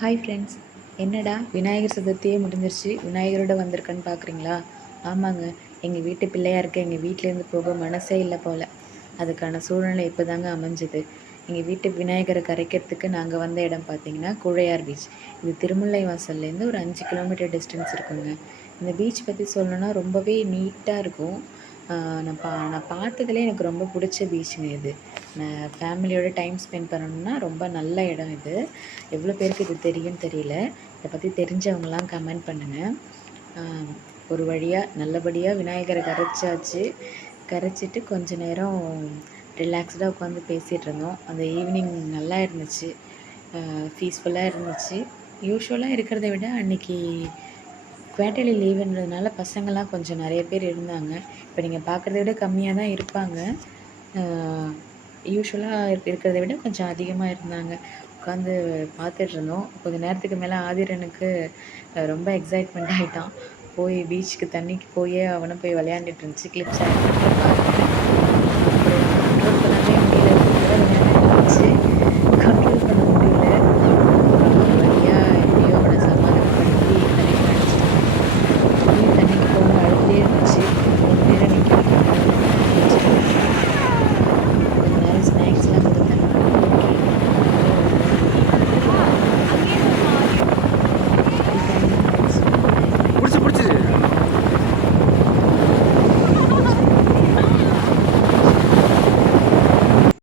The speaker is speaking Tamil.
ஹாய் ஃப்ரெண்ட்ஸ் என்னடா? விநாயகர் சதுர்த்தியே முடிஞ்சிருச்சு. விநாயகரோட வந்திருக்கேன்னு பார்க்குறீங்களா ஆமாங்க. எங்கள் வீட்டு பிள்ளையாருக்கு எங்கள் வீட்டிலேருந்து போக மனசே இல்லை போல். அதுக்கான சூழ்நிலை இப்போ தாங்க அமைஞ்சுது. எங்கள் வீட்டு விநாயகரை கரைக்கிறதுக்கு நாங்கள் வந்த இடம் பார்த்தீங்கன்னா குழையார் பீச் இது திருமுல்லை வாசல்லேருந்து ஒரு அஞ்சு கிலோமீட்டர் டிஸ்டன்ஸ் இருக்குங்க. இந்த பீச் பற்றி சொல்லணுன்னா ரொம்பவே நீட்டாக இருக்கும். நான் பா நான் பார்த்ததுலே எனக்கு ரொம்ப பிடிச்ச பீச்சுங்க இது. நான் ஃபேமிலியோட டைம் ஸ்பெண்ட் பண்ணணும்னா ரொம்ப நல்ல இடம் இது. எவ்வளோ பேருக்கு இது தெரியும்னு தெரியல. இதை பற்றி தெரிஞ்சவங்கலாம் கமெண்ட் பண்ணுங்கள் ஒரு வழியாக நல்லபடியாக விநாயகரை கரைச்சாச்சு. கரைச்சிட்டு கொஞ்ச நேரம் ரிலாக்ஸ்டாக உட்காந்து பேசிகிட்டு இருந்தோம். அந்த ஈவினிங் நல்லா இருந்துச்சு. பீஸ்ஃபுல்லாக இருந்துச்சு. யூஸ்வலாக இருக்கிறத விட அன்னைக்கு குவார்ட்டர்லி லீவுன்றதுனால பசங்கள்லாம் கொஞ்சம் நிறைய பேர் இருந்தாங்க. இப்போ நீங்கள் பார்க்குறத விட கம்மியாக தான் இருப்பாங்க. யூஸ்வலாக இருக்கிறத விட கொஞ்சம் அதிகமாக இருந்தாங்க. உட்காந்து பார்த்துட்ருந்தோம் கொஞ்சம் நேரத்துக்கு மேலே ஆதிரனுக்கு ரொம்ப எக்ஸைட்மெண்ட் ஆகிட்டான் போய் பீச்சுக்கு தண்ணிக்கு போய் அவனும் போய் விளையாண்டுட்டு இருந்துச்சு. கிளிப்ஸ் ஆகிட்டு